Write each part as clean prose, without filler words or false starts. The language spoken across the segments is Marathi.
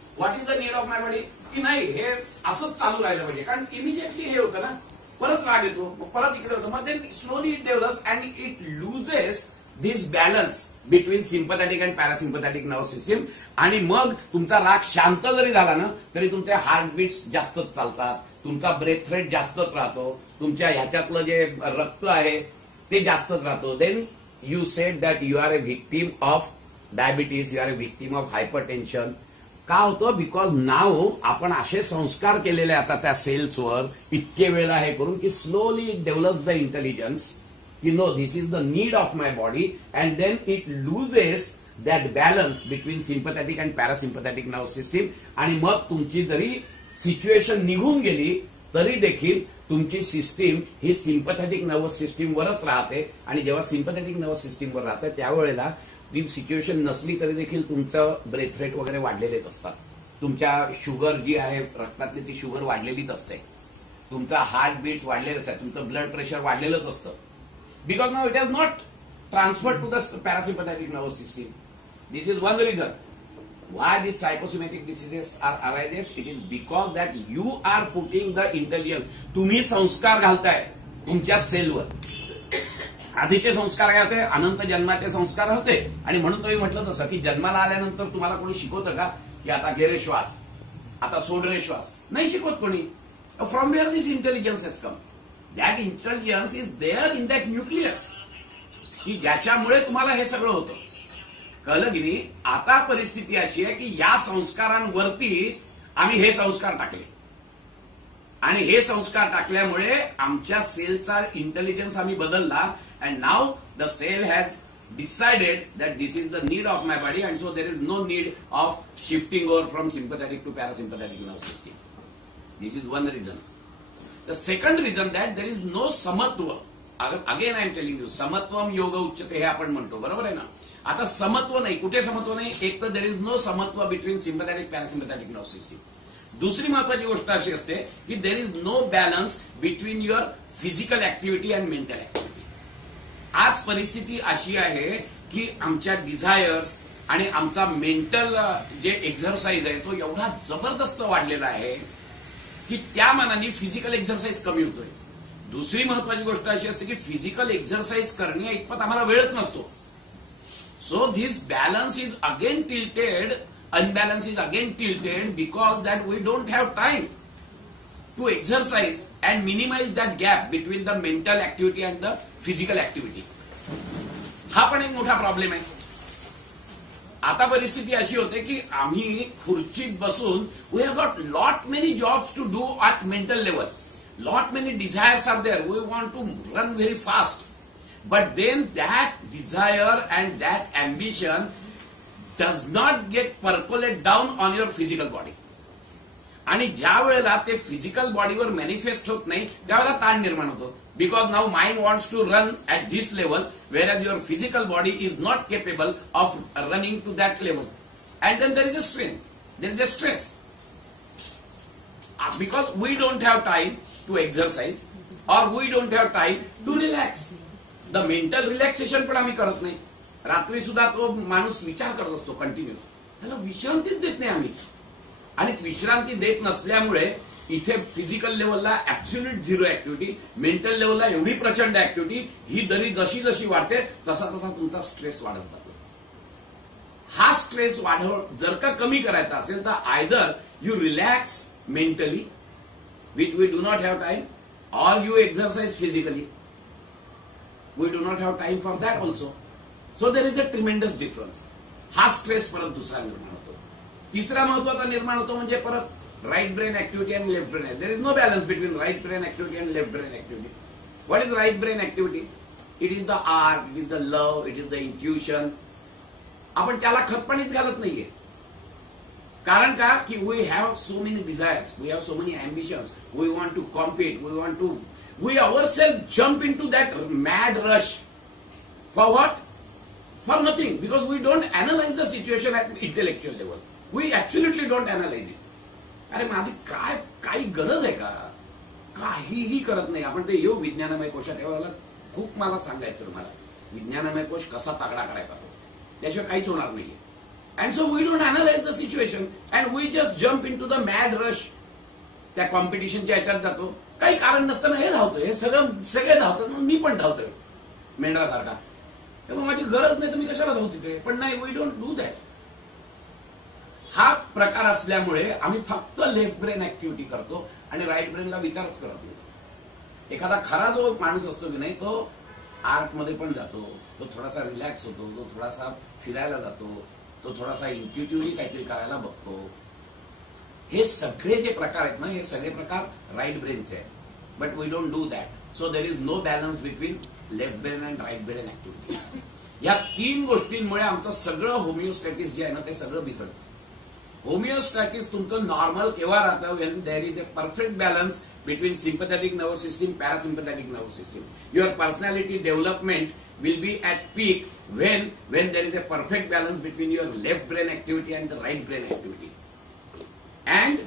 What is the need of my body की नाही हे असंच चालू राहिलं पाहिजे. कारण इमिजिएटली हे होतं ना, परत राग येतो, परत इकडे होतं, मग then slowly it develops and it loses this balance between sympathetic and parasympathetic nervous system. आणि मग तुमचा राग शांत जरी झाला ना तरी तुमचे हार्टबीट्स जास्तच चालतात, तुमचा ब्रेथ रेट जास्तच राहतो, तुमच्या ह्याच्यातलं जे रक्त आहे ते जास्तच राहतो. Then you said that you are a victim of diabetes, you are a victim of hypertension. का होतं? बिकॉज नाव आपण असे संस्कार केलेले आता त्या सेल्सवर इतके वेळा हे करून की slowly it develops the intelligence की no this is the need of my body and then it loses that balance between sympathetic and parasympathetic nervous system. आणि मग तुमची जरी सिच्युएशन निघून गेली तरी देखील तुमची सिस्टीम ही सिम्पथॅटिक नर्व्हस सिस्टीमवरच राहते. आणि जेव्हा सिम्पथॅटिक नर्व्हस सिस्टीमवर राहते त्यावेळेला ती सिच्युएशन नसली तरी देखील तुमचं ब्रेथ रेट वगैरे वाढलेलेच असतात, तुमच्या शुगर जी आहे रक्तातली ती शुगर वाढलेलीच असते, तुमचा हार्ट बीट्स वाढलेलं असतात, तुमचं ब्लड प्रेशर वाढलेलंच असतं. Because now it has not transferred to the parasympathetic nervous system. This is one reason why these psychosomatic diseases are arises. It is because that you are putting the intelligence. तुम्ही संस्कार घालताय तुमच्या सेलवर. आधीचे संस्कार काय होते? अनंत जन्माचे संस्कार होते. आणि म्हणून तुम्ही म्हटलं तसं की जन्माला आल्यानंतर तुम्हाला कोणी शिकवतं का की आता घे रे श्वास, आता सोड रे श्वास? नाही शिकवत कोणी. From where this intelligence has come? That intelligence is there in that nucleus की ज्याच्यामुळे तुम्हाला हे सगळं होतं. कळलं की नाही? आता परिस्थिती अशी आहे की या संस्कारांवरती आम्ही हे संस्कार टाकले आणि हे संस्कार टाकल्यामुळे आमच्या सेलचा इंटेलिजन्स आम्ही बदलला. And now the cell has decided that this is the need of my body and so there is no need of shifting over from sympathetic to parasympathetic nervous system. This is one reason. The second reason that there is no समत्व. Again I am telling you, समत्वम योग उच्चते हे आपण म्हणतो, बरोबर आहे ना? आता समत्व नाही. कुठे समत्व नाही? एक तर देर इज नो समत्व between sympathetic parasympathetic nervous system. दुसरी महत्वाची गोष्ट अशी असते की there is no balance between your physical activity and mental activity. आज परिस्थिती अशी आहे की आमच्या डिझायर्स आणि आमचा मेंटल जे एक्झरसाइज आहे तो एवढा जबरदस्त वाढलेला आहे की त्या मानाने फिजिकल एक्झरसाइज कमी होतोय. दुसरी महत्वाची गोष्ट अशी असते की फिजिकल एक्झरसाइज करण्या इतपत आम्हाला वेळच नसतो. So this balance is again tilted, unbalance is again tilted because that we don't have time to exercise and minimize that gap between the mental activity and the physical activity. हा पण एक मोठा प्रॉब्लेम आहे. आता परिस्थिती अशी होते की आम्ही खुर्चीत बसून we have got lot many jobs to do at mental level. Lot many desires are there. We want to run very fast. But then that desire and that ambition does not get percolate down on your physical body. आणि ज्या वेळेला ते फिजिकल बॉडीवर मॅनिफेस्ट होत नाही त्यावेळेला ताण निर्माण होतो. Because now mind wants to run at this level whereas your physical body is not capable of running to that level. And then there is a strain, there is a stress. Because we don't have time to exercise or we don't have time to relax. The mental relaxation पण आम्ही करत नाही. रात्री सुद्धा तो माणूस विचार करत असतो कंटिन्युअस, त्याला विश्रांतीच देत नाही आम्ही. आणि विश्रांती देत नसल्यामुळे इथे फिजिकल लेवलला ऍब्सोल्यूट झिरो ऍक्टिव्हिटी, मेंटल लेवलला एवढी प्रचंड ऍक्टिव्हिटी, ही दरी जशी जशी वाढते तसा तसा तुमचा स्ट्रेस वाढत जातो. हा स्ट्रेस जर का कमी करायचा असेल तर either you relax mentally which we do not have time or you exercise physically. We do not have time for that also. So there is a tremendous difference. हा स्ट्रेस परत दुसरा निर्माण होतो. तिसरा महत्वाचा निर्माण होतो म्हणजे परत राईट ब्रेन ऍक्टिव्हिटी आणि left brain. There is no balance between right brain activity and left brain activity. What is right brain activity? It is the art, it is the love, it is the intuition. आपण त्याला खतपाणीच घालत नाहीये. कारण का की we have so many desires, we have so many ambitions, we want to compete, we want to we ourselves jump into that mad rush. For what? For nothing. Because we don't analyze the situation at intellectual level. We absolutely don't analyze it. अरे माझी काय काही गरज आहे का? काहीही करत नाही आपण. ते येऊ विज्ञानमय कोशात यावेळेला खूप मला सांगायचं मला विज्ञानमय कोश कसा तागडा करायचा तो, त्याशिवाय काहीच होणार नाहीये. And so we don't analyse the situation and we just jump into the mad rush. त्या कॉम्पिटिशनच्या याच्यात जातो, काही कारण नसताना हे धावतोय, हे सगळे धावतात, मी पण धावतोय मेंढरासारखा. त्यामुळे माझी गरज नाही तर मी कशाला धावू तिथे. पण नाही, वी डोंट डू दॅट. हा प्रकार असल्यामुळे आम्ही फक्त लेफ्ट ब्रेन ऍक्टिव्हिटी करतो आणि राईट ब्रेनला विचारच करत नाही. एखादा खरा जो माणूस असतो की नाही, तो आर्टमध्ये पण जातो, तो थोडासा रिलॅक्स होतो, तो थोडासा फिरायला जातो, तो थोडासा इंट्युटिव्हली काहीतरी करायला बघतो. हे सगळे जे प्रकार आहेत ना, हे सगळे प्रकार राईट ब्रेनचे आहेत. But we don't do that. So there is no balance between left brain and right brain activity. या 3 गोष्टींमुळे आमचं सगळं होमिओस्टॅटिस जे आहे ना, ते सगळं बिघडतं. होमिओस्टॅटिस तुमचं नॉर्मल केव्हा राहतं? When there is a perfect balance between sympathetic nervous system, parasympathetic nervous system. Your personality development will be at peak when there is a perfect balance between your left brain activity and the right brain activity. And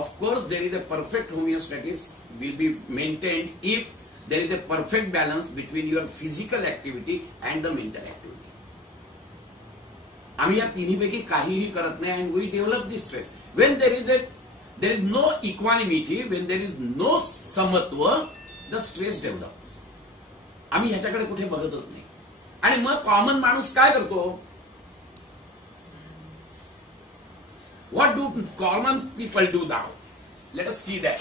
of course, there is a perfect homeostasis will be maintained if there is a perfect balance between your physical activity and the mental activity. आम्ही या तिन्हीपैकी काहीही करत नाही and we develop this stress. When there is no equanimity, when there is no samatva, the stress develops. आम्ही ह्याच्याकडे कुठे बघतच नाही. आणि मग कॉमन माणूस काय करतो? What do common people do now? Let us see that.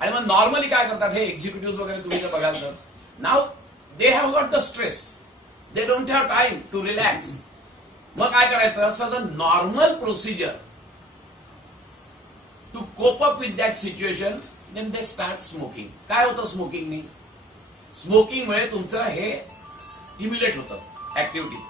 आणि मग नॉर्मली काय करतात हे एक्झिक्युटिव्ह वगैरे तुम्ही जर बघाल तर, now they have got the stress, they don't have time to relax. मग काय करायचं? So the normal procedure to cope up with that situation, then they start smoking. काय होतं स्मोकिंगने? स्मोकिंगमुळे तुमचं हे स्टिम्युलेट होतं ऍक्टिव्हिटीज.